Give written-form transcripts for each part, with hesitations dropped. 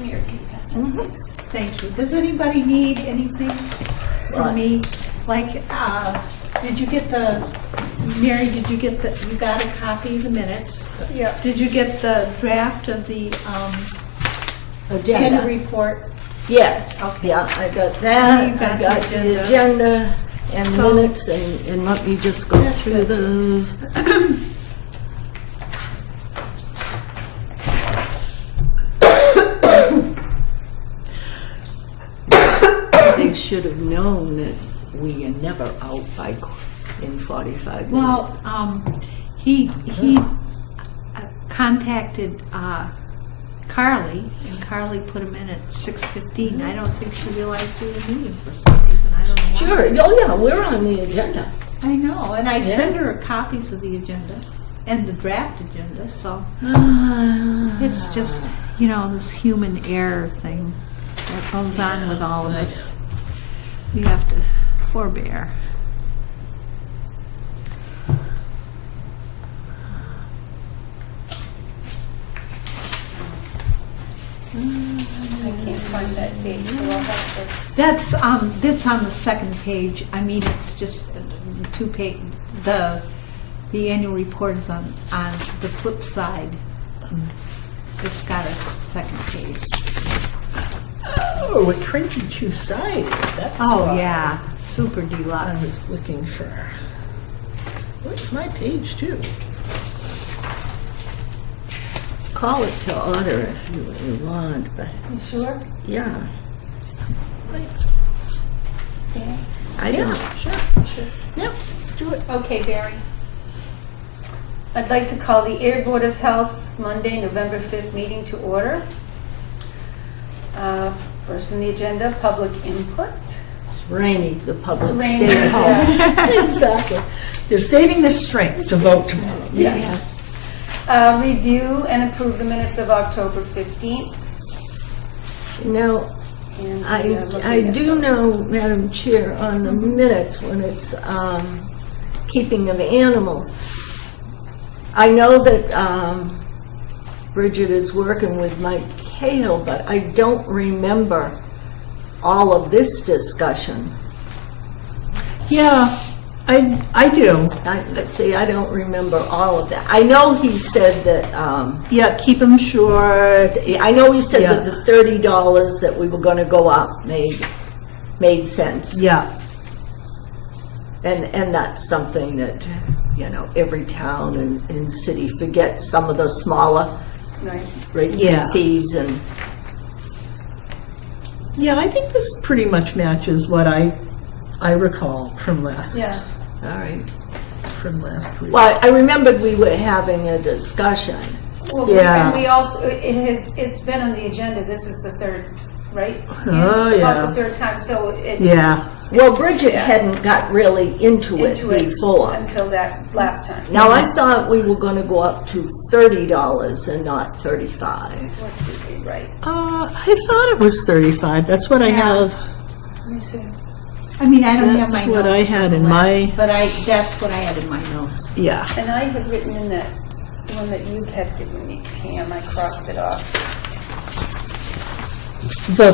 Mary, can you pass that, please? Thank you. Does anybody need anything What? from me? Like, did you get the, Mary, you got a copy of the minutes? Yeah. Did you get the draft of the annual Agenda. report? Yes, Okay. yeah, I got that, You I got got the the agenda and So- minutes, and let me just go That's through it. those. They should have known that we are never out by in 45 minutes. Well, he contacted Carly, and Carly put him in at 6:15. I don't think she realized we were meeting for some reason. I don't know why. Sure, oh yeah, we're on the agenda. I know, and I Yeah. send her copies of the agenda and the draft agenda, so it's just, this human error thing that goes on with all of us. We have to forbear. I can't find that date, so I'll have That's on the second page. I mean, it's just 2 page. The annual report is on the flip side. It's got a second page. Oh, it printed two-sided. That's Oh why yeah, super I deluxe. was looking for. What's my page too? Call it to order if you want, but You sure? yeah, Yeah. I Yeah, don't. sure. Sure. Yep, let's do it. Okay, Barry. I'd like to call the Ayer Board of Health Monday, November 5th meeting to order. First on the agenda, public input. It's rainy, the public It's rainy, stay at home. yeah. Exactly. You're saving the strength to vote tomorrow. Yes. Review and approve the minutes of October 15th. Now, And we are I looking at do those. know, Madam Chair, on the minutes when it's keeping of animals, I know that Bridget is working with Mike Cahill, but I don't remember all of this discussion. Yeah, I do. See, I don't remember all of that. I know he said that, Yeah, keep them short. I know he said that Yeah. the $30 that we were gonna go up made sense. Yeah, And that's something that, every town and city forgets some of the smaller Right. rates Yeah. and fees and, yeah. I think this pretty much matches what I recall from last Yeah. all right. week. Well, I remembered we were having a discussion. Well, Yeah. and we also, it's been on the agenda, this is the third, right? Oh, yeah. About the third time, so it. Yeah, Well, Bridget hadn't got really into it Into it before. until that last time. Now, I thought we were gonna go up to $30 and not 35. What did we write? I thought it was 35. That's what I have. Let me see. I mean, I don't have That's my notes. what I had from in the my- last, but that's what I had in my notes. Yeah. And I had written in that one that you had given me, Pam, I crossed it off. The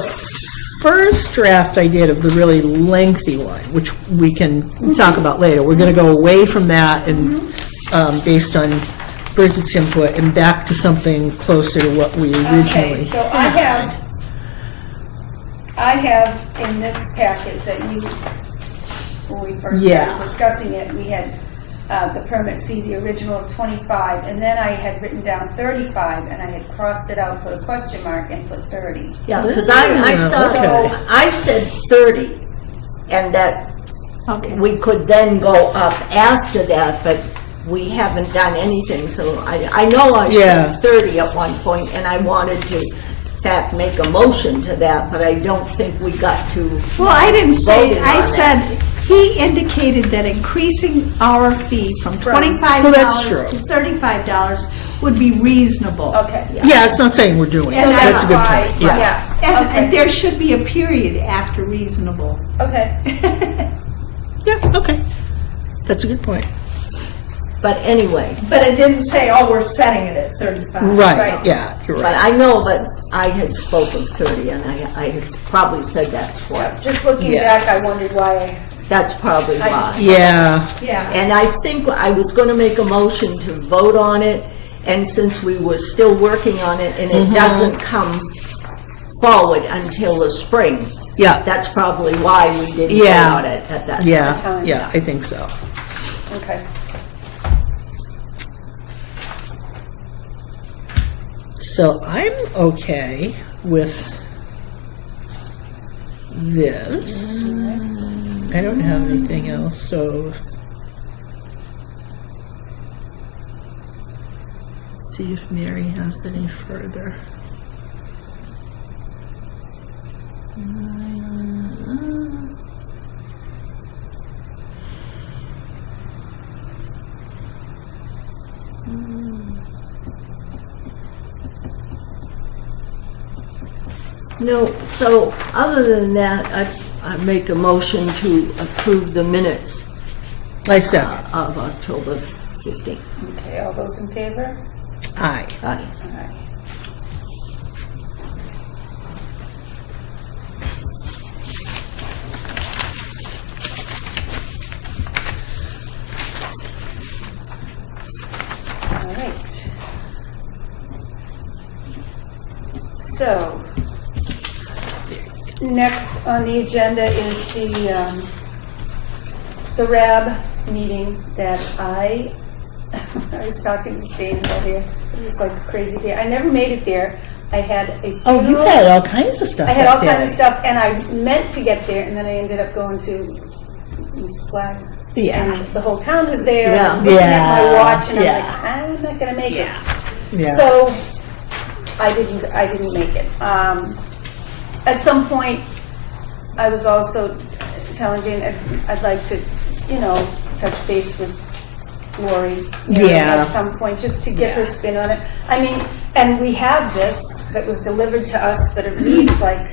first draft I did of the really lengthy one, which we can talk about later, we're going to go away from that and based on Bridget's input and back to something closer to what we Okay, originally so I have in this packet that you, when we first Yeah. started discussing it, we had the permit fee, the original of 25, and then I had written down 35, and I had crossed it out, put a question mark, and put 30. Yeah, because I thought, okay. I said 30, and that Okay. we could then go up after that, but we haven't done anything, so I know I Yeah. said 30 at one point, and I wanted to, in fact, make a motion to that, but I don't think we got to. Well, I didn't say, voting I on said, that. he indicated that increasing our fee from $25 Well, that's true. to $35 would be reasonable. Okay. Yeah, it's not saying we're doing it. And That's a good why- point. Yeah. Yeah, And okay. there should be a period after reasonable. Okay. Yeah, okay. That's a good point. But anyway, But it didn't say, oh, we're setting it at 35. Right, Right. yeah, you're but right. I know, but I had spoke of 30, and I had probably said that twice. Just looking Yeah. back, I wondered why. That's probably why. Yeah, Yeah. And I think I was going to make a motion to vote on it, and since we were still working on it, and it doesn't come forward until the spring, yeah, that's probably why we didn't Yeah. vote on it at that time. yeah, time. yeah, I think so. Okay. So I'm okay with this. I don't have anything else, so. Let's see if Mary has any further. No, so other than that, I make a motion to approve the minutes I second. of October 15th. Okay, all those in favor? Aye. Aye. All right. All right. So, next on the agenda is the RAB meeting that I was talking to Jane about here. It was like a crazy day. I never made it there. I had a funeral. Oh, you had all kinds of stuff I had all that day. kinds of stuff, and I meant to get there, and then I ended up going to these flags. Yeah. And the whole town was there, Yeah. and looking at my Yeah. watch, and Yeah. I'm like, I'm not gonna make it. Yeah. So, I didn't make it. At some point, I was also telling Jane I'd like to, touch base with Lori. Yeah. At some point, just to get her spin on it. I mean, and we have this that was delivered to us, but it reads like,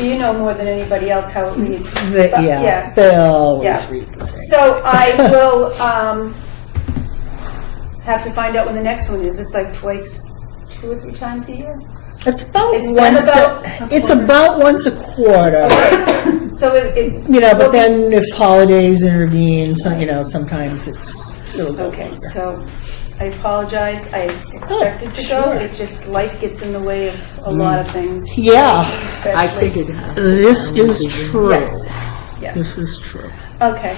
you know more than anybody else how it reads. But, They always Yeah. read the same. So I will have to find out when the next one is. It's like twice, 2 or 3 times a year. It's about It's been once. about It's about once a quarter. Okay. So it But then if holidays intervene, sometimes it'll go Okay, longer. so I apologize. I expected to go. sure. It just, life gets in the way of a lot of things. Yeah. Especially- I figured This is true. Yes, yes. This is true. Okay,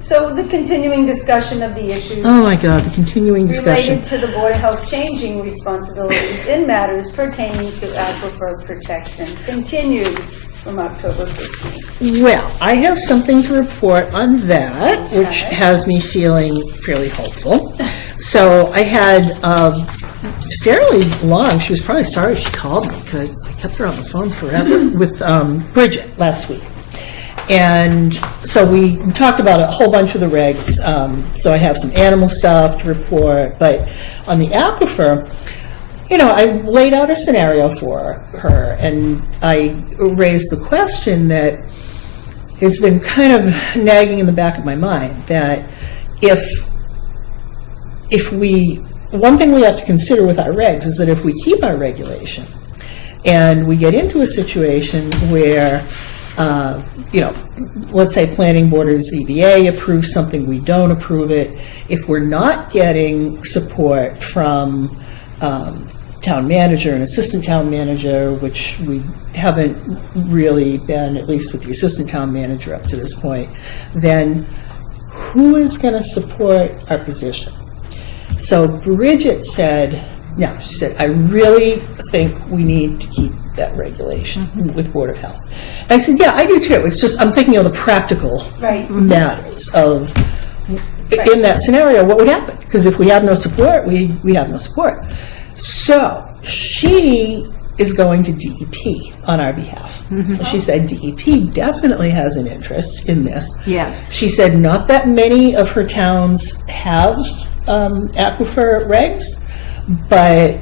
so the continuing discussion of the issues Oh my God, the continuing discussion. related to the Board of Health changing responsibilities in matters pertaining to aquifer protection continued from October 15th. Well, I have something to report on that, which Okay. has me feeling fairly hopeful. So I had fairly long, she was probably sorry she called me because I kept her on the phone forever, with Bridget last week. And so we talked about a whole bunch of the regs. So I have some animal stuff to report, but on the aquifer, I laid out a scenario for her, and I raised the question that has been kind of nagging in the back of my mind, that one thing we have to consider with our regs is that if we keep our regulation and we get into a situation where let's say planning board or ZBA approves something, we don't approve it. If we're not getting support from town manager and assistant town manager, which we haven't really been, at least with the assistant town manager up to this point, then who is going to support our position? So Bridget said, she said, I really think we need to keep that regulation with Board of Health. And I said, yeah, I do too. It's just, I'm thinking of the practical Right. matters of, in that scenario, what would happen? Because if we have no support, we have no support. So she is going to DEP on our behalf. She said DEP definitely has an interest in this. Yes. She said not that many of her towns have aquifer regs, but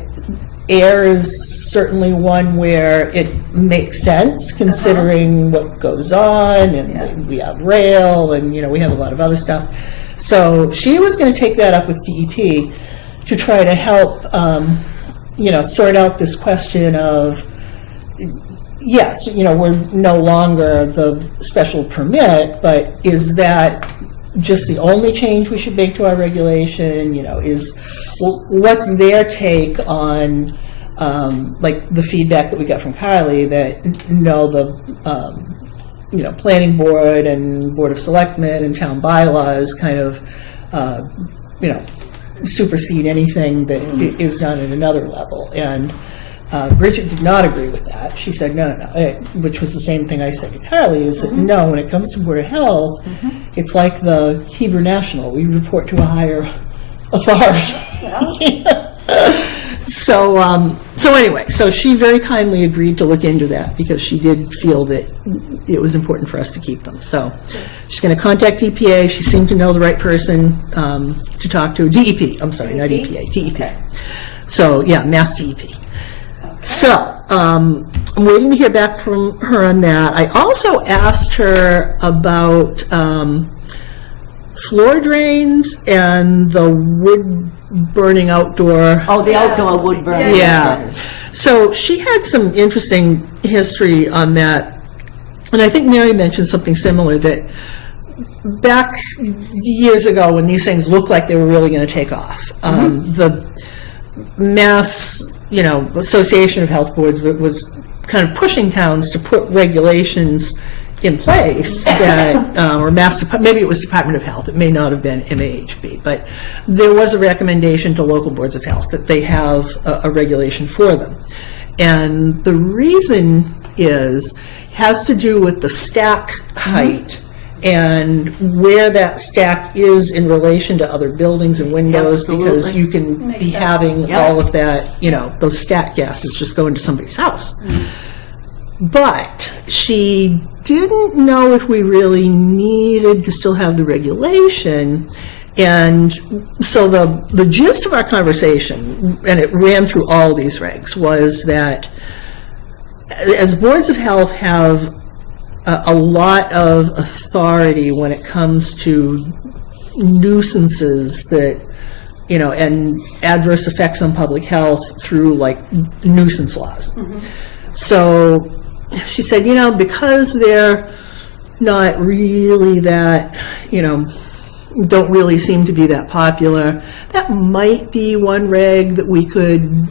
Ayer is certainly one where it makes sense considering what goes on, and we have rail, and we have a lot of other stuff. So she was going to take that up with DEP to try to help sort out this question of, yes, we're no longer the special permit, but is that just the only change we should make to our regulation? What's their take on, like the feedback that we got from Kylie that the planning board and board of selectmen and town bylaws kind of, supersede anything that is done at another level. And Bridget did not agree with that. She said, no, which was the same thing I said to Kylie, is that no, when it comes to Board of Health, it's like the Hebrew National. We report to a higher authority. So anyway, so she very kindly agreed to look into that because she did feel that it was important for us to keep them. So she's going to contact EPA. She seemed to know the right person to talk to. DEP, I'm sorry, not EPA, DEP. Okay. So yeah, Mass DEP. So I'm waiting to hear back from her on that. I also asked her about floor drains and the wood burning outdoor. Oh, the outdoor wood burning. Yeah. So she had some interesting history on that. And I think Mary mentioned something similar, that back years ago when these things looked like they were really going to take off, the Mass, Association of Health Boards was kind of pushing towns to put regulations in place that, or maybe it was Department of Health, it may not have been MAHB, but there was a recommendation to local boards of health that they have a regulation for them. And the reason has to do with the stack height and where that stack is in relation to other buildings and windows, because Absolutely. you can Makes be sense. having Yeah. all of that, those stack gases just go into somebody's house. But she didn't know if we really needed to still have the regulation. And so the gist of our conversation, and it ran through all these regs, was that as boards of health have a lot of authority when it comes to nuisances that, and adverse effects on public health through like nuisance laws. So she said, because they're not really that, don't really seem to be that popular, that might be one reg that we could,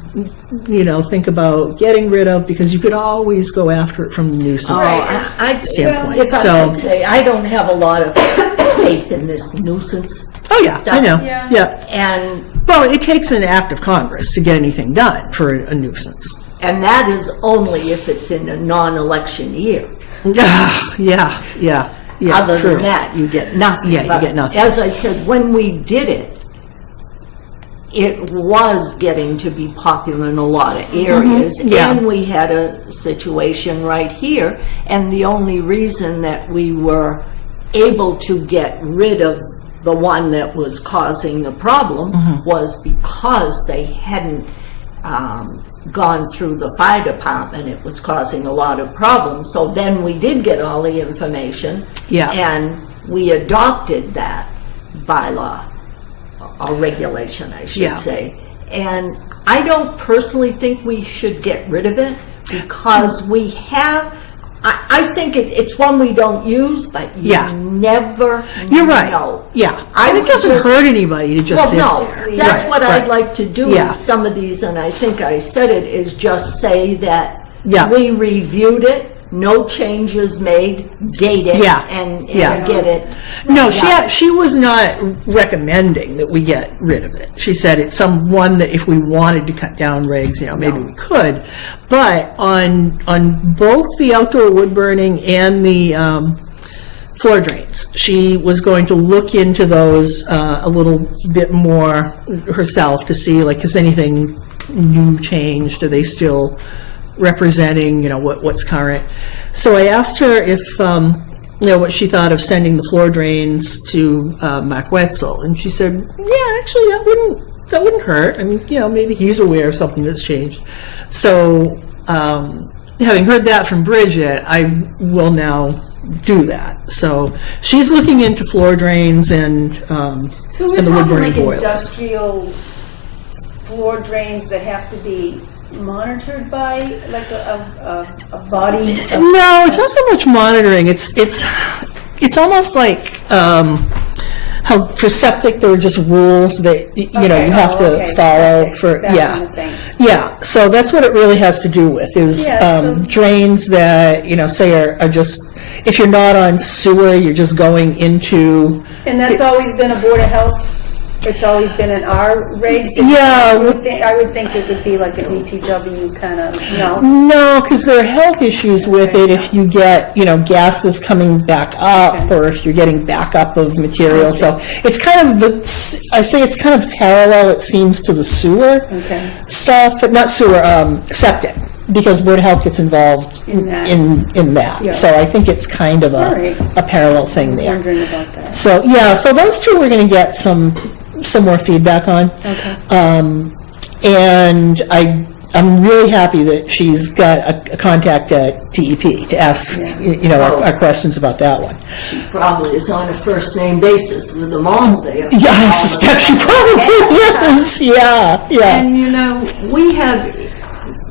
think about getting rid of, because you could always go after it from the nuisance standpoint. If I So, could say, I don't have a lot of faith in this nuisance oh yeah, I stuff. know, Yeah. yeah. And Well, it takes an act of Congress to get anything done for a nuisance. that is only if it's in a non-election year. Yeah, Other true. than that, you get nothing. Yeah, you But get nothing. As I said, when we did it, it was getting to be popular in a lot of areas. Yeah. And we had a situation right here. And the only reason that we were able to get rid of the one that was causing the problem was because they hadn't gone through the fire department. It was causing a lot of problems. So then we did get all the information. Yeah. And we adopted that bylaw, or regulation, I should Yeah. say. And I don't personally think we should get rid of it, because we have, I think it's one we don't use, but you Yeah. never You're right. know. Yeah. I And it would doesn't just- hurt anybody to just sit Well, there. no, that's Right, what right. I'd like to do Yeah. is some of these, and I think I said it, is just say that Yeah. we reviewed it, no changes made, date it, Yeah. and Yeah. get it. No, Yeah. she was not recommending that we get rid of it. She said it's one that if we wanted to cut down regs, maybe we could. But on both the outdoor wood burning and the floor drains, she was going to look into those a little bit more herself to see, like, has anything new changed? Are they still representing, what's current? So I asked her if, what she thought of sending the floor drains to Mark Wetzel, and she said, yeah, actually, that wouldn't hurt. I mean, maybe he's aware of something that's changed. So, having heard that from Bridget, I will now do that. So she's looking into floor drains and So we're and the wood talking burning like boilers. industrial floor drains that have to be monitored by like a body? No, it's not so much monitoring. It's almost like how for septic there are just rules that you Okay, you have to okay, follow septic, for that yeah. kind of thing. Yeah, so that's what it really has to do with, is Yeah, so- drains that, say are just, if you're not on sewer, you're just going into, And that's always been a Board of Health? It's always been in our regs? Yeah. I would think it would be like a DPW kind of, no? no, because there are health issues with it if you get, gases coming back up, Okay. or if you're getting backup of material. So it's kind of I say it's kind of parallel, it seems, to the sewer Okay. stuff, but not sewer, septic, because Board of Health gets involved In that. in that. Yeah. So I think it's kind of All right. a parallel thing I was there. wondering about that. So, yeah, so those two we're going to get some more feedback on. Okay. And I'm really happy that she's got a contact at DEP to ask, Yeah. our questions about that one. She probably is on a first-name basis with them all there. Yeah, I suspect she probably is. Yeah, yeah. And,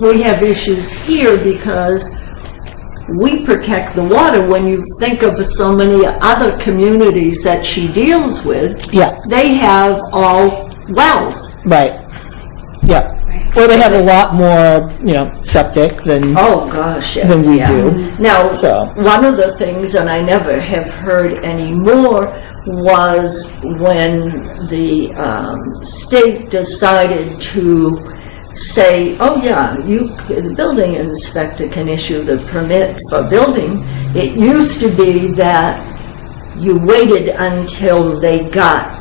we have issues here because we protect the water. When you think of so many other communities that she deals with, Yeah. they have all wells. Right. Yeah. Or they have a lot more, septic than, Oh, gosh, yes. Than we yeah. do. Now, So- one of the things, and I never have heard any more, was when the state decided to say, oh yeah, the building inspector can issue the permit for building. It used to be that you waited until they got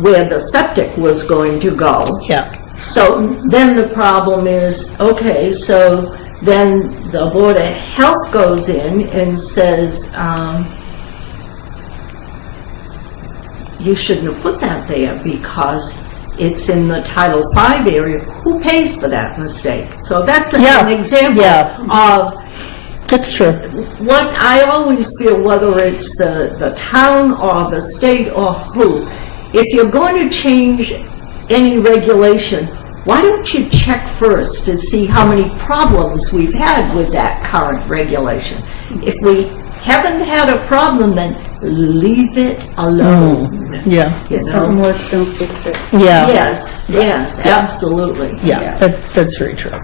where the septic was going to go. yeah. So then the problem is, okay, so then the Board of Health goes in and says, you shouldn't have put that there because it's in the Title V area. Who pays for that mistake? So that's Yeah, an example yeah. of That's true. what I always feel, whether it's the town or the state or who, if you're going to change any regulation, why don't you check first to see how many problems we've had with that current regulation? If we haven't had a problem, then leave it alone. Yeah. You If something know? works, don't fix it. Yeah. Yes, absolutely. Yeah, that's very true.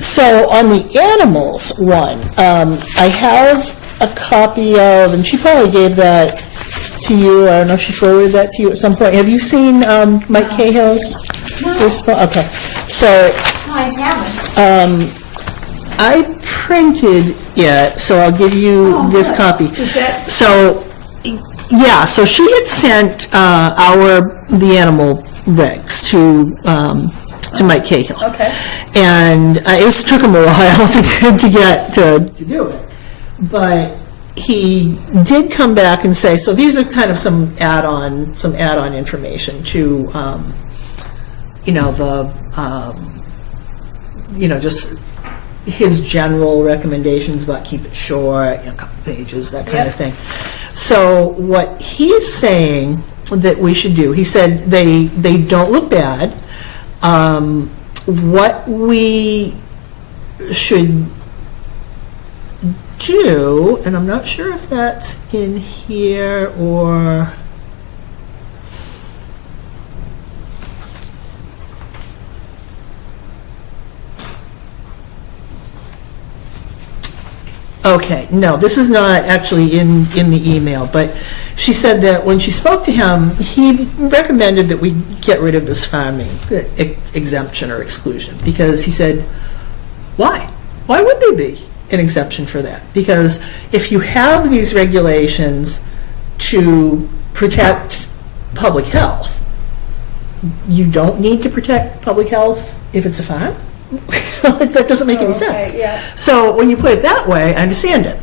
So on the animals one, I have a copy of, and she probably gave that to you, I don't know if she forwarded that to you at some point. Have you seen Mike Cahill's response? Okay, so I haven't. I printed it, so I'll give you this copy. Is that- So, yeah, so she had sent the animal regs to Mike Cahill. Okay. And it took him a while to get to do it. But he did come back and say, so these are kind of some add-on information to, just his general recommendations about keep it short, a couple pages, that kind of thing. So what he's saying that we should do, he said they don't look bad. What we should do, and I'm not sure if that's in here or... Okay, no, this is not actually in the email, but she said that when she spoke to him, he recommended that we get rid of this farming exemption or exclusion, because he said, why? Why would there be an exemption for that? Because if you have these regulations to protect public health, you don't need to protect public health if it's a farm? That doesn't make any sense. Okay, yeah. So when you put it that way, I understand it.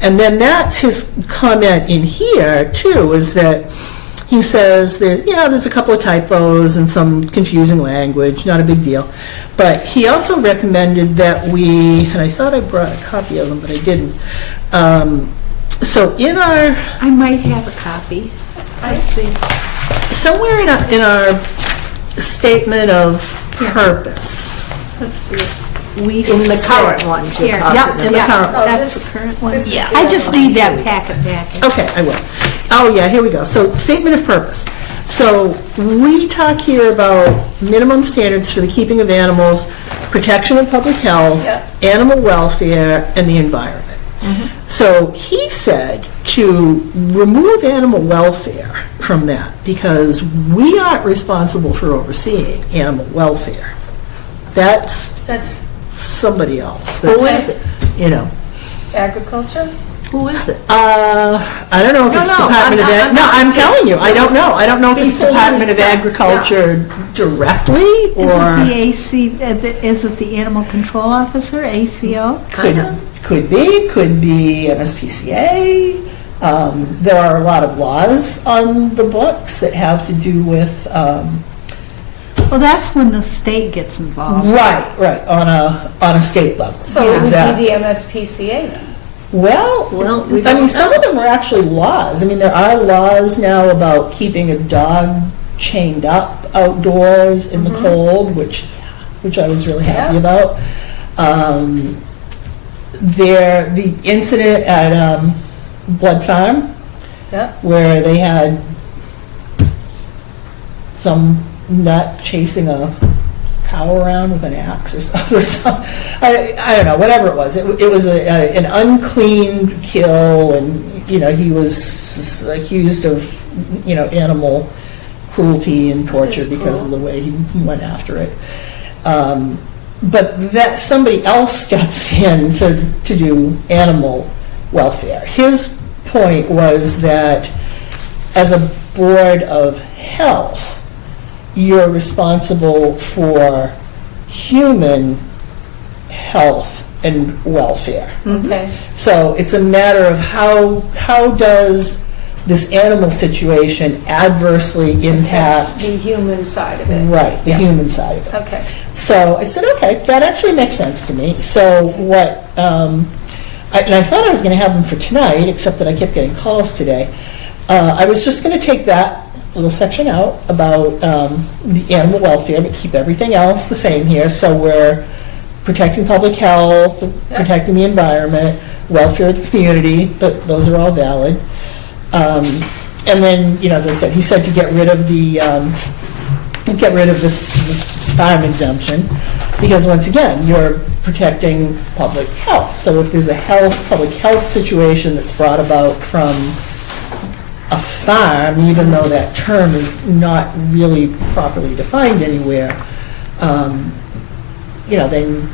And then that's his comment in here too, is that he says there's a couple of typos and some confusing language, not a big deal. But he also recommended that we, and I thought I brought a copy of them, but I didn't. So in our, I might have a copy. I see. somewhere in our statement of purpose. Let's see. We In the current one, you're Here. talking Yep, in the about. current one. That's the current one. this is Yeah. the I other just one. need that packet back. Okay, I will. Oh, yeah, here we go. So, statement of purpose. So, we talk here about minimum standards for the keeping of animals, protection of public health, Yeah. animal welfare, and the environment. So, he said to remove animal welfare from that because we aren't responsible for overseeing animal welfare. That's That's somebody else. Who That's, is it? you know. agriculture? Who is it? I don't know if No, it's no, Department of I'm Ag. No, I'm asking. telling you, I don't know. I don't know if it's People who Department of stuff, Agriculture directly Is it the or AC, is it the Animal Control Officer, ACO? could be MSPCA. There are a lot of laws on the books that have to do with Well, that's when the state gets involved. right on a state level. So it would Exactly. be the MSPCA then? Well, Well, we I mean, don't some know. of them are actually laws. I mean, there are laws now about keeping a dog chained up outdoors in the cold, which I was really happy Yeah. about. The incident at Blood Farm, Yeah. where they had some nut chasing a cow around with an axe or something. I don't know, whatever it was. It was an unclean kill, and, you know, he was accused of, you know, animal cruelty and torture That is because of cruel. the way he went after it. But that somebody else steps in to do animal welfare. His point was that as a board of health, you're responsible for human health and welfare. Okay. So it's a matter of how does this animal situation adversely impact, The human side of it. right, the Yeah. human side of it. Okay. So I said, okay, that actually makes sense to me. So what, and I thought I was going to have them for tonight, except that I kept getting calls today. I was just going to take that little section out about the animal welfare, but keep everything else the same here. So we're protecting public health, protecting the environment, welfare of the community, but those are all valid. And then, you know, as I said, he said to get rid of this farm exemption, because once again, you're protecting public health. So if there's a public health situation that's brought about from a farm, even though that term is not really properly defined anywhere, you know, then,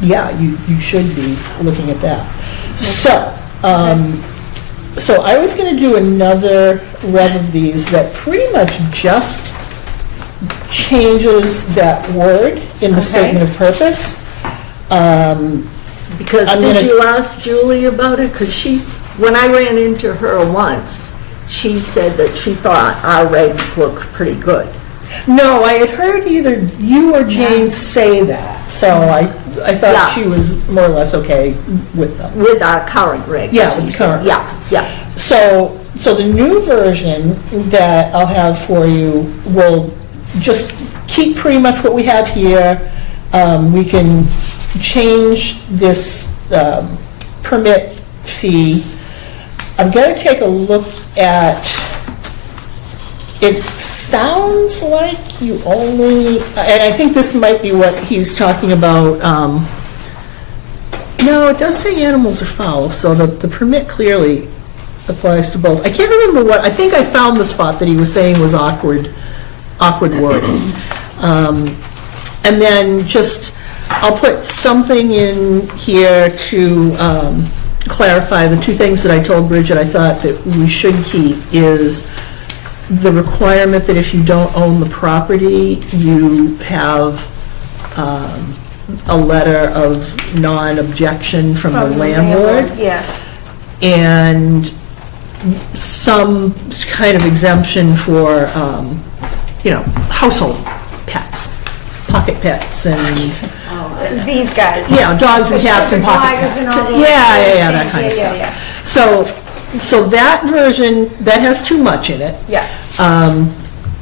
yeah, you should be looking at that. So, so I was going to do another rev of these that pretty much just changes that word in the statement of purpose. Because I'm did gonna- you ask Julie about it? Because when I ran into her once, she said that she thought our regs looked pretty good. No, I had heard either you or Jane say that, so I thought Yeah. she was more or less okay with them. With our current regs. Yeah, with she the current said. Yeah, regs. yeah. So the new version that I'll have for you will just keep pretty much what we have here. We can change this permit fee. I'm going to take a look at, it sounds like you only, and I think this might be what he's talking about. No, it does say animals are foul, so the permit clearly applies to both. I can't remember what, I think I found the spot that he was saying was awkward wording. And then just, I'll put something in here to clarify the two things that I told Bridget I thought that we should keep is the requirement that if you don't own the property, you have a letter of non-objection from the landlord, Yes. and some kind of exemption for, you know, household pets, pocket pets, and, These guys. yeah, dogs and cats and pocket Tigers and pets. all those Yeah, that things. kind of Yeah, stuff. yeah, So that version, that has too much in it. Yeah.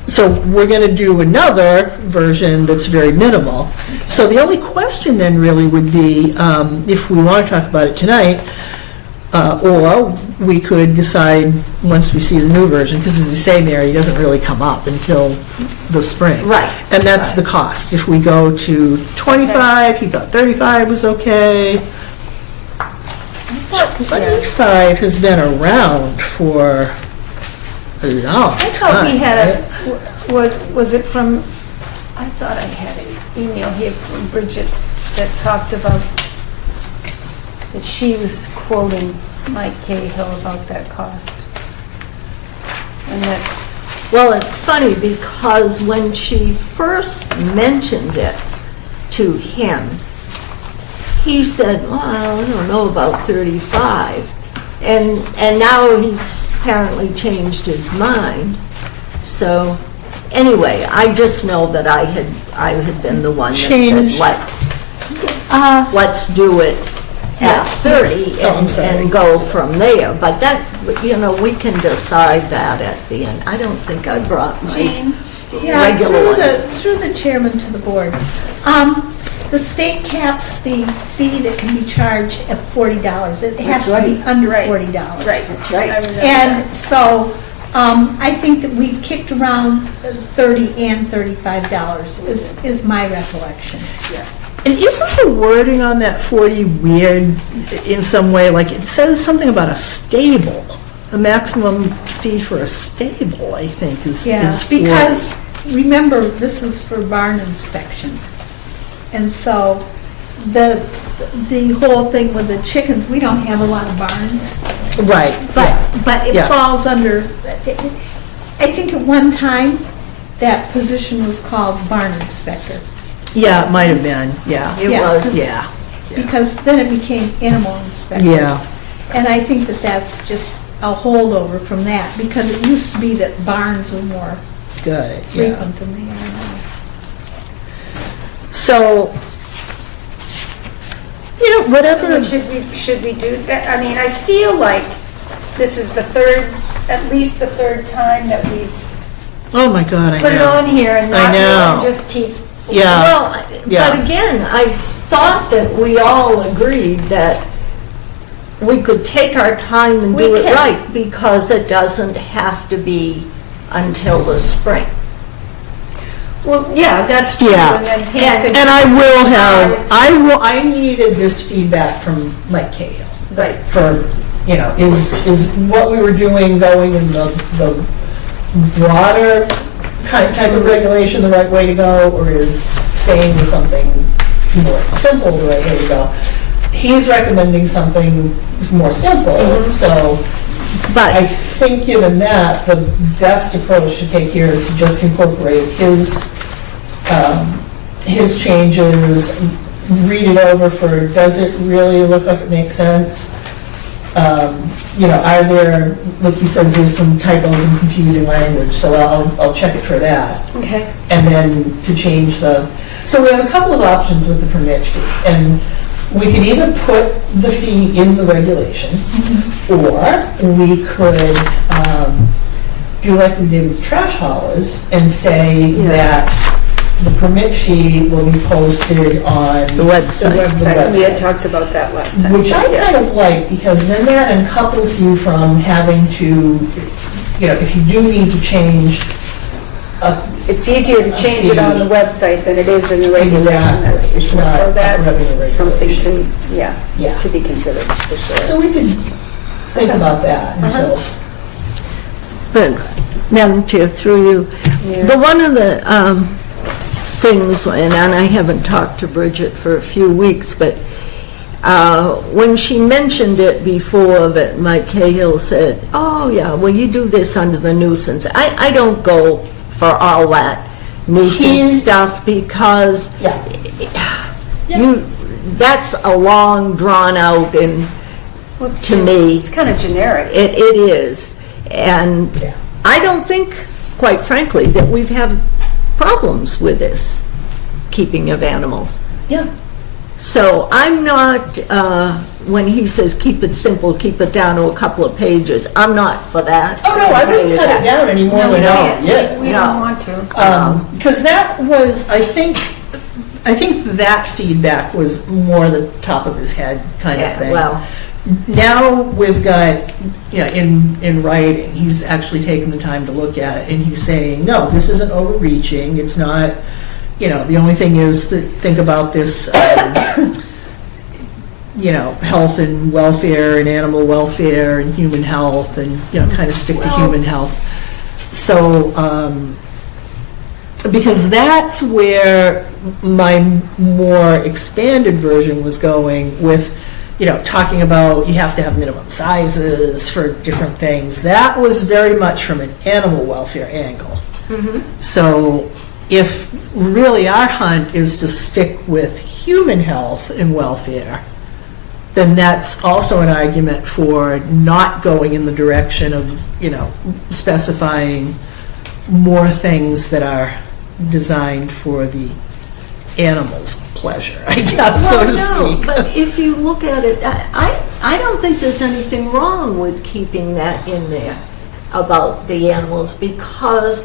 So we're going to do another version that's very minimal. So the only question then really would be, if we want to talk about it tonight, or we could decide once we see the new version, because as you say, Mary, it doesn't really come up until the spring. Right. And that's the cost. If we go to 25, he thought 35 was okay. 25 has been around for a long I time. thought we had right? was it from, I thought I had an email here from Bridget that talked about, that she was quoting Mike Cahill about that cost. And that, Well, it's funny because when she first mentioned it to him, he said, well, I don't know about 35. And now he's apparently changed his mind. So anyway, I just know that I had been the one that Changed. said, let's do it at 30 Oh, I'm sorry. and go from there. But that, we can decide that at the end. I don't think I brought my Jane? Yeah, regular one. through the chairman to the board. The state caps the fee that can be charged at $40. It has to be under Right. $40. Right. I remember And that. so, I think that we've kicked around $30 and $35 is my recollection. And isn't the wording on that 40 weird in some way? Like, it says something about a stable. The maximum fee for a stable, I think, is Yeah, 40. because remember, this is for barn inspection. And so the whole thing with the chickens, we don't have a lot of barns. Right, yeah. But it Yeah. falls under, I think at one time, that position was called barn inspector. Yeah, it might have been, yeah. It Yeah, was. 'cause- Yeah, Because then it became animal inspector. yeah. And I think that that's just a holdover from that, because it used to be that barns were more Good, yeah. frequent than they are now. So, whatever. So should we do that? I mean, I feel like this is at least the third time that we've Oh, my God, I put it know. on here and I not know. and just keep. Yeah, Well, yeah. but again, I thought that we all agreed that we could take our time and do We it can. right, because it doesn't have to be until the spring. Well, yeah, that's true. Yeah. And then Pam said- And I will have, I needed this feedback from Mike Cahill. Right. For, is what we were doing going in the broader type of regulation the right way to go, or is saying something more simple the right way to go? He's recommending something more simple, so I think given that, the best approach to take here is to just incorporate his changes, read it over for, does it really look like it makes sense? Are there, like he says, there's some typos and confusing language, so I'll check it for that. Okay. And then to change so we have a couple of options with the permit fee. And we could either put the fee in the regulation, or we could do like we did with trash haulers and say that the permit fee will be posted on The website. We had talked about that last time. which I kind of like, because then that uncouples you from having to, if you do need to change It's easier to change it on the website than it is in the regulation, that's for It's sure. not So that, revenue something regulation. to, yeah, Yeah. to be considered, for sure. So we could think about that until, But, Madam Chair, through you, one of the things, and I haven't talked to Bridget for a few weeks, but when she mentioned it before, that Mike Cahill said, oh, yeah, well, you do this under the nuisance. I don't go for all that nuisance stuff, because that's a long, drawn-out, and Well, it's to me, It's kind of generic. it is. And Yeah. I don't think, quite frankly, that we've had problems with this keeping of animals. yeah. So I'm not, when he says keep it simple, keep it down to a couple of pages, I'm not for that. Oh, no, I wouldn't cut it down any more than No, it is. We don't want to. Because that was, I think that feedback was more the top of his head kind of Yeah, thing. well, Now we've got, in writing, he's actually taken the time to look at it, and he's saying, no, this isn't overreaching, it's not, the only thing is to think about this, health and welfare and animal welfare and human health and, kind of stick to human health. So, because that's where my more expanded version was going with, talking about you have to have minimum sizes for different things. That was very much from an animal welfare angle. So if really our hunt is to stick with human health and welfare, then that's also an argument for not going in the direction of, specifying more things that are designed for the animal's pleasure, I guess, so to speak. But if you look at it, I don't think there's anything wrong with keeping that in there about the animals, because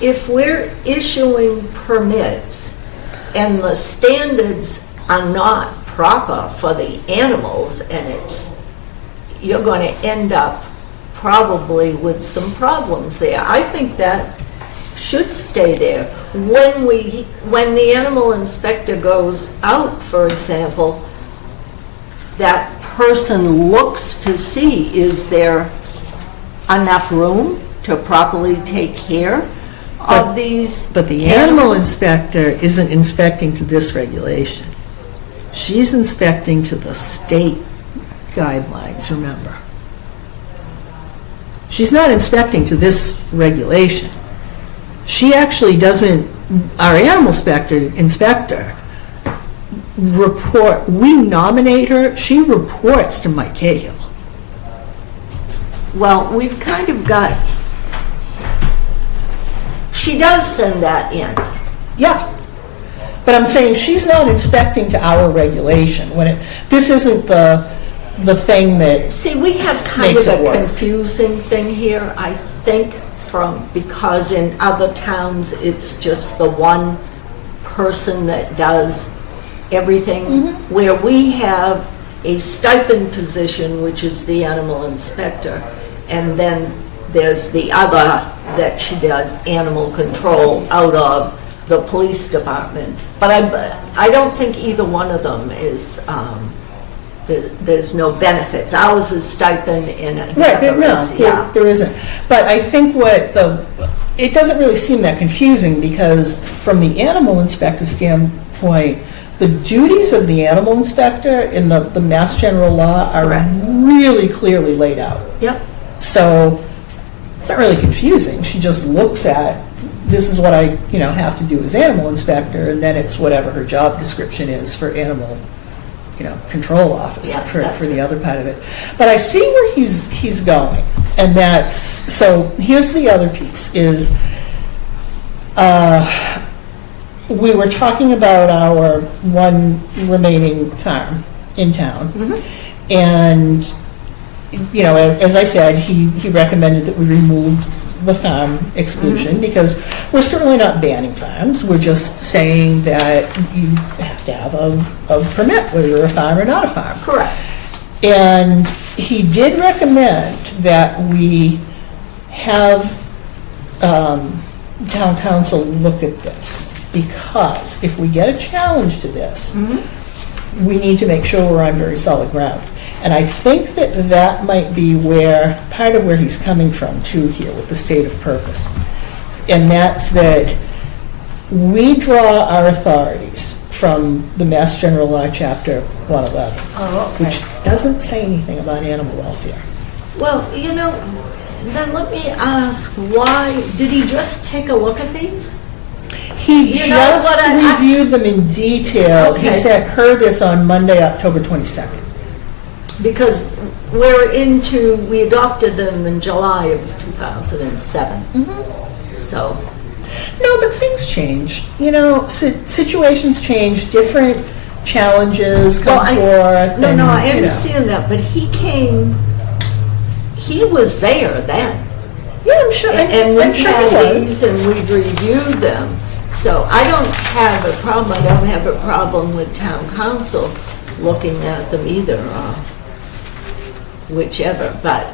if we're issuing permits and the standards are not proper for the animals, and you're going to end up probably with some problems there. I think that should stay there. When the animal inspector goes out, for example, that person looks to see, is there enough room to properly take care of these? But the animal inspector isn't inspecting to this regulation. She's inspecting to the state guidelines, remember. She's not inspecting to this regulation. She actually doesn't, our animal inspector report, we nominate her, she reports to Mike Cahill. Well, we've kind of got, she does send that in. Yeah. But I'm saying she's not inspecting to our regulation. This isn't the thing that See, we have kind makes of it a work. confusing thing here, I think, because in other towns, it's just the one person that does everything, where we have a stipend position, which is the animal inspector, and then there's the other that she does animal control out of the police department. But I don't think either one of them is, there's no benefits. Ours is stipend and Right, yeah. there isn't. But I think it doesn't really seem that confusing, because from the animal inspector standpoint, the duties of the animal inspector in the Mass General Law are Correct. really clearly laid out. Yep. So it's not really confusing. She just looks at, this is what I have to do as animal inspector, and then it's whatever her job description is for animal control officer, Yeah, for the other part of it. But I see where he's going, and so here's the other piece is, we were talking about our one remaining farm in town, and as I said, he recommended that we remove the farm exclusion, because we're certainly not banning farms. We're just saying that you have to have a permit, whether you're a farm or not a farm. Correct. And he did recommend that we have town council look at this, because if we get a challenge to this, we need to make sure we're on very solid ground. And I think that might be part of where he's coming from too here with the state of purpose. And that's that we draw our authorities from the Mass General Law, Chapter 111, which doesn't say anything about animal welfare. Well, then let me ask, why, did he just take a look at these? He just reviewed them in detail. He Okay. heard this on Monday, October 22nd. Because we adopted them in July of 2007. So, No, but things change. Situations change. Different challenges come Well, forth. No, and, I you know. understand that, but he was there then. Yeah, I'm sure. And I'm we've sure had he was. these and we've reviewed them. So I don't have a problem, I don't have a problem with town council looking at them either, whichever. But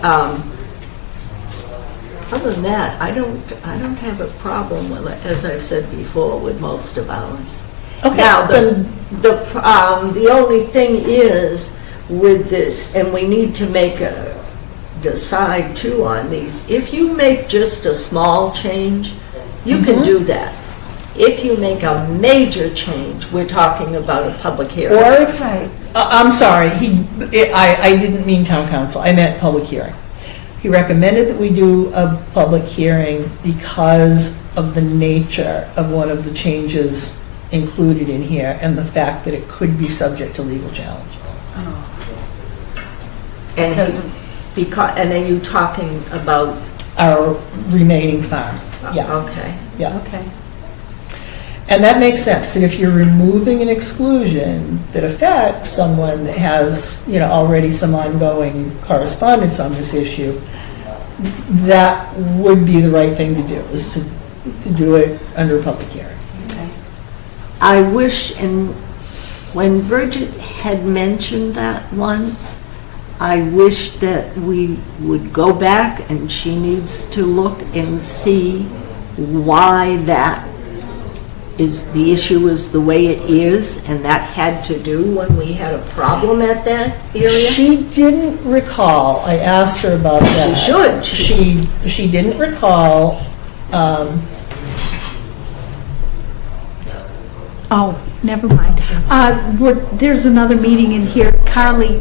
other than that, I don't have a problem with it, as I've said before, with most of ours. Okay, Now, then- the only thing is with this, and we need to decide too on these, if you make just a small change, you can do that. If you make a major change, we're talking about a public hearing. Or if, Right. I'm sorry, I didn't mean town council, I meant public hearing. He recommended that we do a public hearing because of the nature of one of the changes included in here and the fact that it could be subject to legal challenge. And and then you talking about, Our remaining farm, yeah, okay. yeah. Okay. And that makes sense. And if you're removing an exclusion that affects someone that has, already some ongoing correspondence on this issue, that would be the right thing to do, is to do it under a public hearing. Okay. I wish, and when Bridget had mentioned that once, I wish that we would go back and she needs to look and see why the issue is the way it is, and that had to do when we had a problem at that area. She didn't recall. I asked her about that. She should. She didn't recall. Oh, never mind. There's another meeting in here. Carly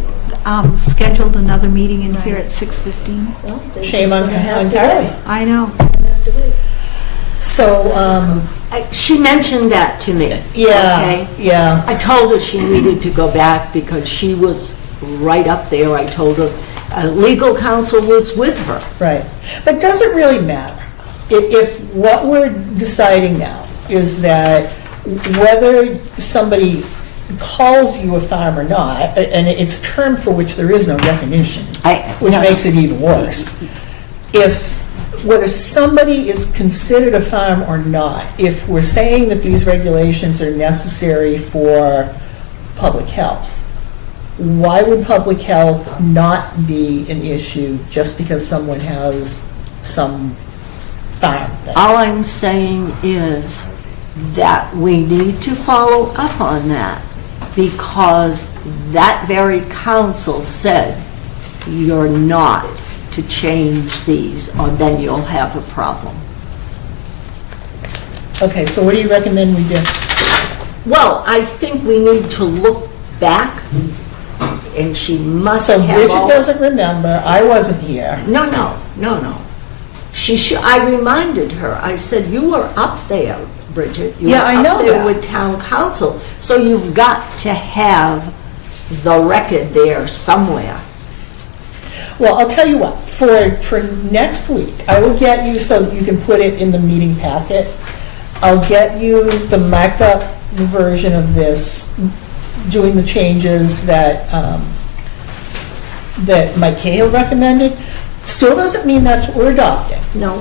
scheduled another meeting in here at 6:15. Shame on Carly. I know. So, She mentioned that to me. yeah, Okay? yeah. I told her she needed to go back because she was right up there. I told her legal counsel was with her. Right. But does it really matter? If what we're deciding now is that whether somebody calls you a farm or not, and it's a term for which there is no definition, which makes it even worse. Whether somebody is considered a farm or not, if we're saying that these regulations are necessary for public health, why would public health not be an issue just because someone has some farm thing? All I'm saying is that we need to follow up on that because that very council said you're not to change these or then you'll have a problem. Okay, so what do you recommend we do? Well, I think we need to look back and she must So have Bridget all... doesn't remember, I wasn't here. No. I reminded her, I said, you were up there, Bridget. You Yeah, were I know up there that. with town council, so you've got to have the record there somewhere. Well, I'll tell you what, for next week, I will get you so that you can put it in the meeting packet. I'll get you the marked up version of this, doing the changes that, that Mike Cahill recommended. Still doesn't mean that's what we're adopting. No.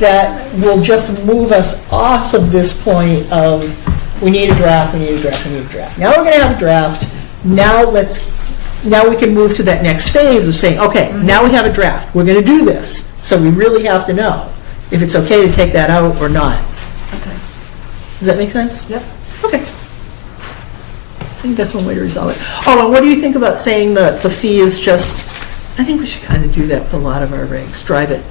That will just move us off of this point of, we need a draft, we need a draft, we need a draft. Now we're gonna have a draft, now we can move to that next phase of saying, okay, now we have a draft, we're gonna do this, so we really have to know if it's okay to take that out or not. Okay. Does that make sense? Yep. Okay. I think that's one way to resolve it. Oh, and what do you think about saying that the fee is just, I think we should kind of do that with a lot of our regs, drive it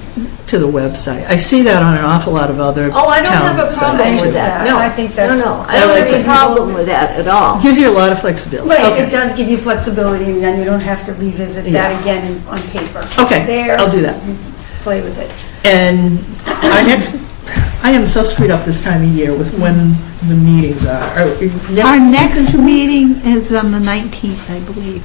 to the website. I see that on an awful lot of other Oh, I don't have a town problem sites, with too. that. Yeah, No, I think that's- No, I don't have a reasonable. problem with that at all. Gives you a lot of flexibility. Right, Okay. it does give you flexibility, and then you don't have to revisit Yeah. that again on paper. Okay, It's there. I'll do that. you Play with it. And our next, I am so screwed up this time of year with when the meetings are. Our next meeting is on the 19th, I believe.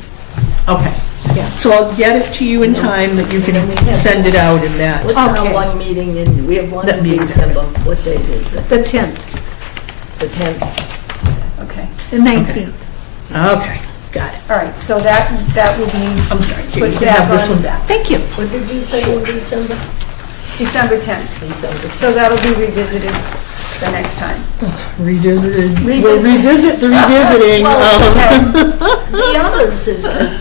Okay, yeah, so I'll get it to you in time that you can send it out in that. What's our Okay. one meeting in, we have one That in meeting. December. What date is it? The 10th, The 10th? Okay. the 19th. Okay, got it. All right, so that will be I'm sorry, you Put can that have this on- one back. Thank you. What did you say in December? December 10th. December. So that'll be revisited the next time. Revisited, we'll Revisit. revisit the revisiting. The others is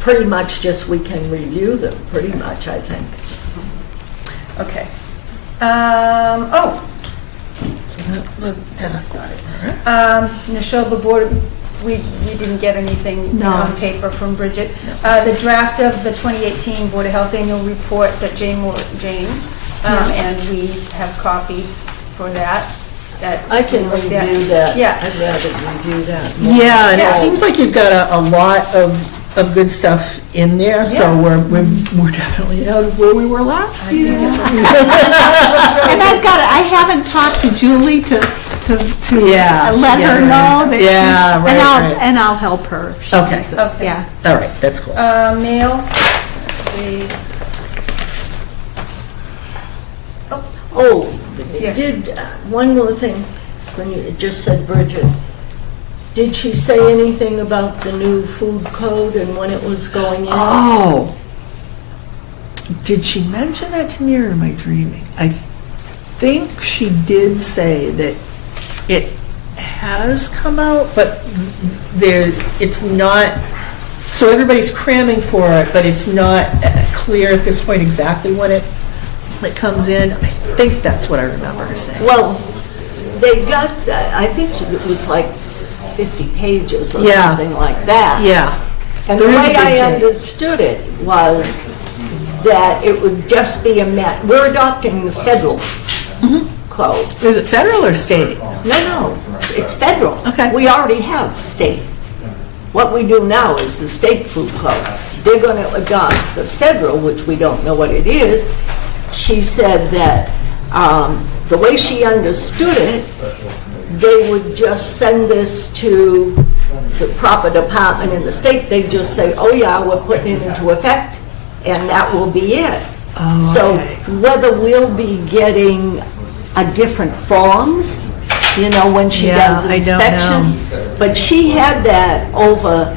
pretty much just, we can review them, pretty much, I think. Okay. So that's That's not it. Alright. Neshoba Board, we didn't get anything No. on paper from Bridget. The draft of the 2018 Board of Health Annual Report that Jane, and we have copies for that. I can we looked at. review that. Yeah. I'd rather review that. Yeah, and Yeah. it seems like you've got a lot of good stuff in there, so Yeah. we're definitely out of where we were last year. And I haven't talked to Julie to Yeah, let her yeah, know that. yeah, right, right. And I'll help her. if she Okay. needs it. Okay. Yeah. All right, that's cool. Mail, let's see. Oh, Yes. one more thing, when you just said Bridget, did she say anything about the new food code and when it was going in? Oh, did she mention that to me, or am I dreaming? I think she did say that it has come out, but it's not, so everybody's cramming for it, but it's not clear at this point exactly when it comes in. I think that's what I remember her saying. Well, they got, I think it was like 50 pages or Yeah. something like that. Yeah. And the There is a way big I change. understood it was that it would just be we're adopting the federal code. Is it federal or state? No, it's federal. Okay. We already have state. What we do now is the state food code. They're going to adopt the federal, which we don't know what it is. She said that the way she understood it, they would just send this to the proper department in the state. They'd just say, oh yeah, we're putting it into effect, and that will be it. Oh, So okay. whether we'll be getting different forms, when she Yeah, does I don't inspection. But she had that over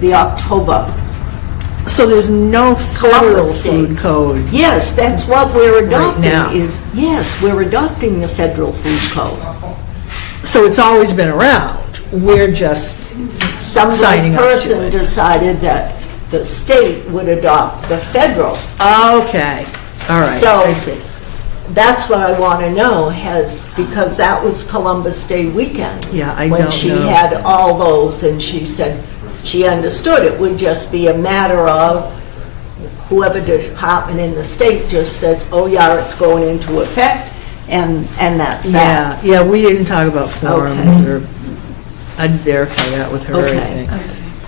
the October. So there's no federal Columbus Day. food code. Yes, that's what we're adopting now. Yes, we're adopting the federal food code. So it's always been around. We're just Some signing up to person it. decided that the state would adopt the federal. Okay. All right. So- I see. That's what I want to know, because that was Columbus Day weekend. Yeah, I When don't she know. had all those, and she said she understood it would just be a matter of whoever department in the state just says, oh yeah, it's going into effect, and that's that. Yeah, we didn't talk about forms, Okay. or I'd verify that with her, I Okay. think.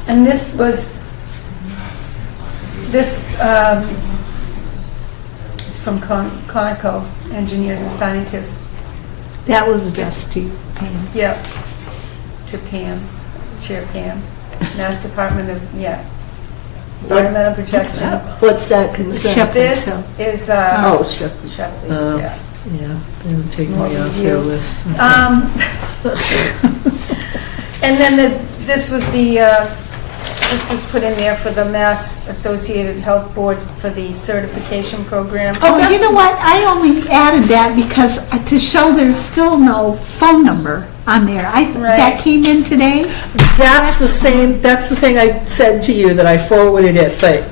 And this was, this is from Conoco Engineers and Scientists. That was addressed to you, Pam. Yep, to Pam, Chair Pam, Mass Department of, Environmental Protection. What's that concern? Shep- This So- is, Oh, sure. Shepley's, yeah. Yeah, they would take More me off their review. list. And then this was this was put in there for the Mass Associated Health Board for the certification program. Oh, you know what? I only added that because to show there's still no phone number on there. That Right. came in today. That's the thing I said to you, that I forwarded it, but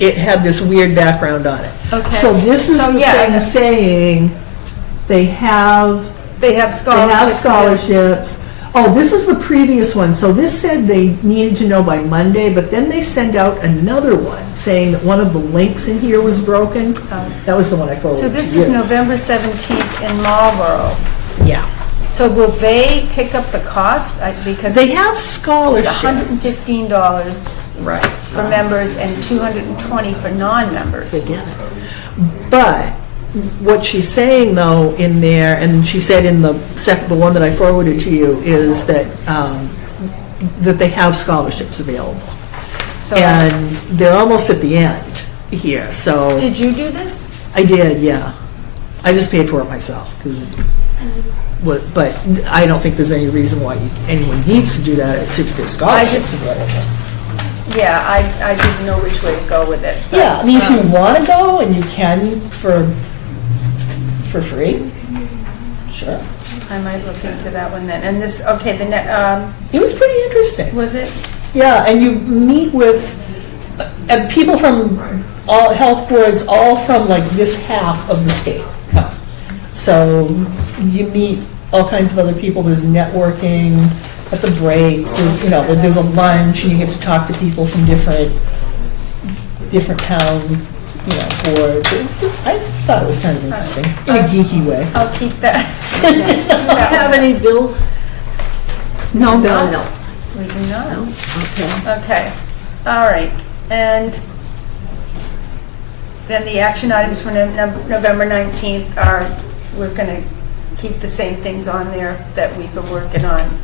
it had this weird background on it. Okay. So this is So, the yeah, thing I- saying they have They have scholarships. scholarships. Oh, this is the previous one. So this said they needed to know by Monday, but then they send out another one saying that one of the links in here was broken. That was the one I forwarded So to this you. is November 17th in Marlboro. Yeah. So will they pick up the cost? Because They have it's scholarships. $115 Right. for members and $220 for non-members. Forget it. But what she's saying though in there, and she said in the the one that I forwarded to you, is that that they have scholarships available. So And they're almost at the end here, so did you do this? I did, yeah. I just paid for it myself, because but I don't think there's any reason why anyone needs to do that, except for scholarships and whatever. Yeah, I didn't know which way to go with it. but, Yeah, I mean, if you want to go and you can for free, sure. I might look into that one then. And this, okay, It was pretty interesting. was it? Yeah, and you meet with people from all health boards, all from like this half of the state come. So you meet all kinds of other people. There's networking at the breaks. There's a lunch, and you get to talk to people from different town, boards. I thought it was kind of interesting in a geeky way. I'll keep that. Do you have any bills? No, No. We do not. Okay. Okay, all right. And then the action items for November 19th are, we're going to keep the same things on there that we've been working on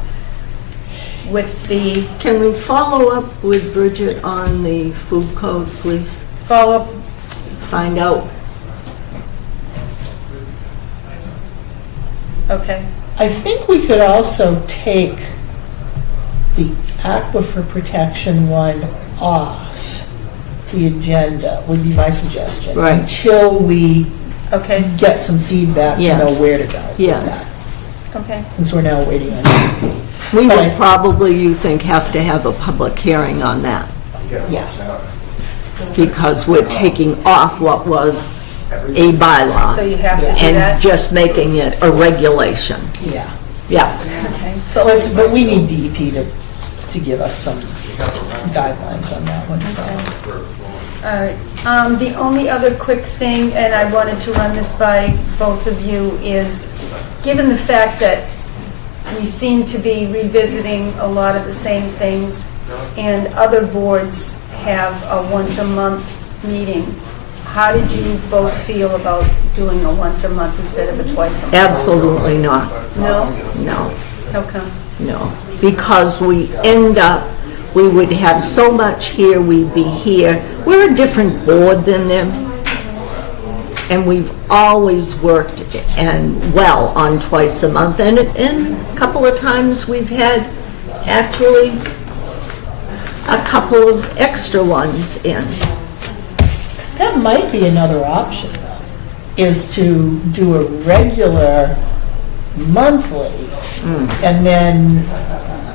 with the Can we follow up with Bridget on the food code, please? follow-up. Find out. Okay, I think we could also take the aquifer protection one off the agenda, would be my suggestion. Right. Until we okay, get some feedback to know Yes. where to go. with Yes. that, okay. Since we're now waiting on, We will Right. probably, you think, have to have a public hearing on that, yeah. because we're taking off what was a So bylaw you have to do and that? just making it a regulation. Yeah. Yeah. Okay. But we need DEP to give us some guidelines on that one, so. All right. The only other quick thing, and I wanted to run this by both of you, is given the fact that we seem to be revisiting a lot of the same things, and other boards have a once-a-month meeting, how did you both feel about doing a once-a-month instead of a twice-a-month? Absolutely not. No? No, How come? no. Because we end up, we would have so much here, we'd be here. We're a different board than them. And we've always worked well on twice a month. And a couple of times we've had actually a couple of extra ones in. That might be another option, though, is to do a regular monthly, and then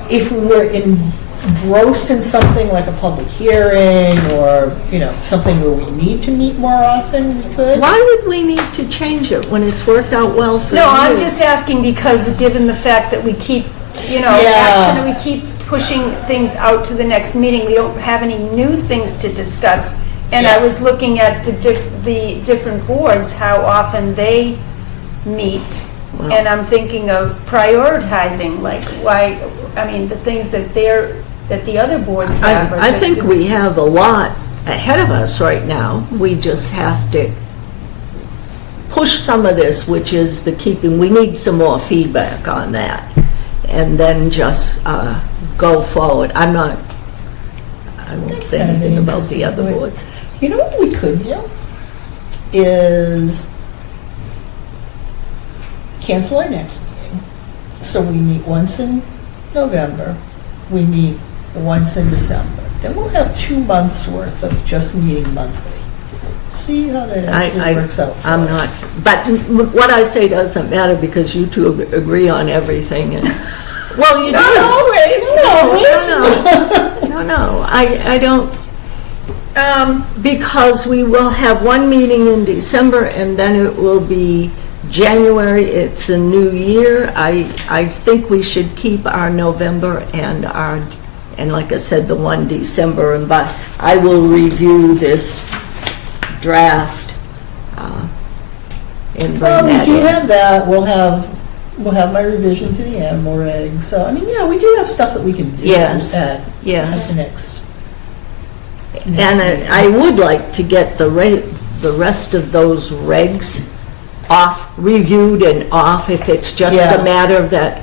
if we were engrossed in something like a public hearing or, something where we need to meet more often, we could. Why would we need to change it when it's worked out well for you? No, I'm just asking because given the fact that we keep, action and we keep pushing things out to the next meeting, we don't have any new things to discuss. And I Yeah. was looking at the different boards, how often they meet, and I'm thinking of prioritizing, like the things that the other boards have. I think we have a lot ahead of us right now. We just have to push some of this, which is we need some more feedback on that, and then just go forward. I won't say kind of anything an about the interesting other point. boards. You know what we could do? Is cancel our next meeting. So we meet once in November, we meet once in December. Then we'll have 2 months worth of just meeting monthly. See how that actually works out for I'm us. not, but what I say doesn't matter because you two agree on everything and, well, you do. Not always. No, I don't, because we will have one meeting in December and then it will be January, it's a new year. I think we should keep our November and like I said, the one December, but I will review this draft and bring Well, we that do in. have that. We'll have my revision to the animal regs. So, we do have stuff that we can do Yes, at yes. the next And I would like to get the rest of those regs reviewed and off, if it's just Yeah. a matter of that,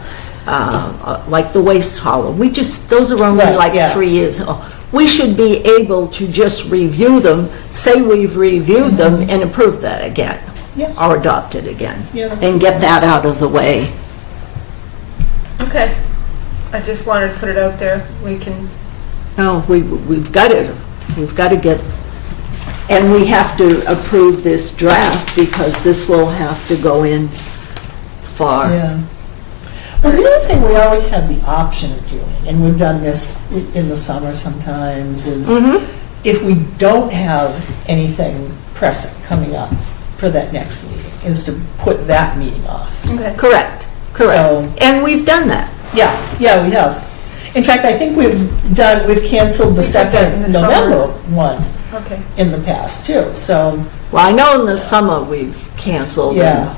like the waste hauler. Those are only Right, like yeah. 3 years old. We should be able to just review them, say we've reviewed them, and approve that again. Yeah. Or adopt it again. Yeah. And get that out of the way Okay. I just wanted to put it out there. We can, No, we've got to get, and we have to approve this draft because this will have to go in for, Yeah. Well, the other thing we always have the option of doing, and we've done this in the summer sometimes, is if we don't have anything pressing coming up for that next meeting, is to put that meeting off. okay. correct. So- And we've done that. Yeah, we have. In fact, I think we've canceled the We did that in second the summer. November one Okay. in the past too, so, Well, I know in the summer we've canceled. yeah.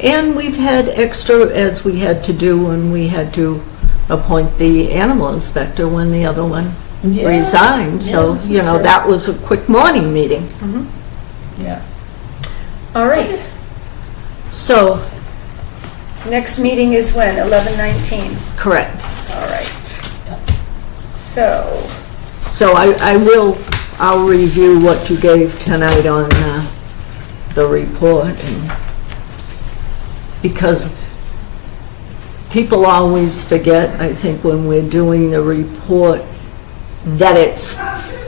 And we've had extra, as we had to do when we had to appoint the animal inspector when the other one Yeah. resigned. Yeah, So, this is you know, true. that was a quick morning meeting. Yeah. All right. So, Next meeting is when? 11/19. correct. All right. So, So I'll review what you gave tonight on the report. And because people always forget, I think, when we're doing the report, that it's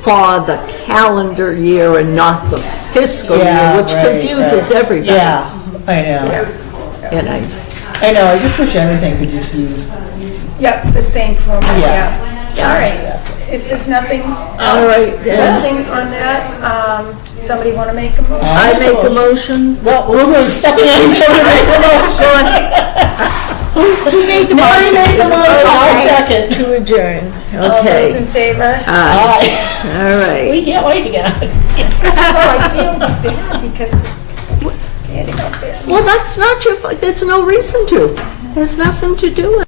for the calendar year and not the fiscal year, which confuses everybody. Yeah, I know. And I know, I just wish everything could just use, yep, the same format, Yeah. yeah. All right. exactly. If there's nothing All right, else then. pressing on that, somebody want to make a motion? I make a motion. Well, we're going to step in each other and make a motion. Who made the Mary made the motion, I'll Okay. second. To adjourn. All those Okay. in favor? Aye. Aye. All right. We can't wait to get out. Oh, I feel bad because it's standing up there. Well, that's not your fault. There's no reason to. There's nothing to do with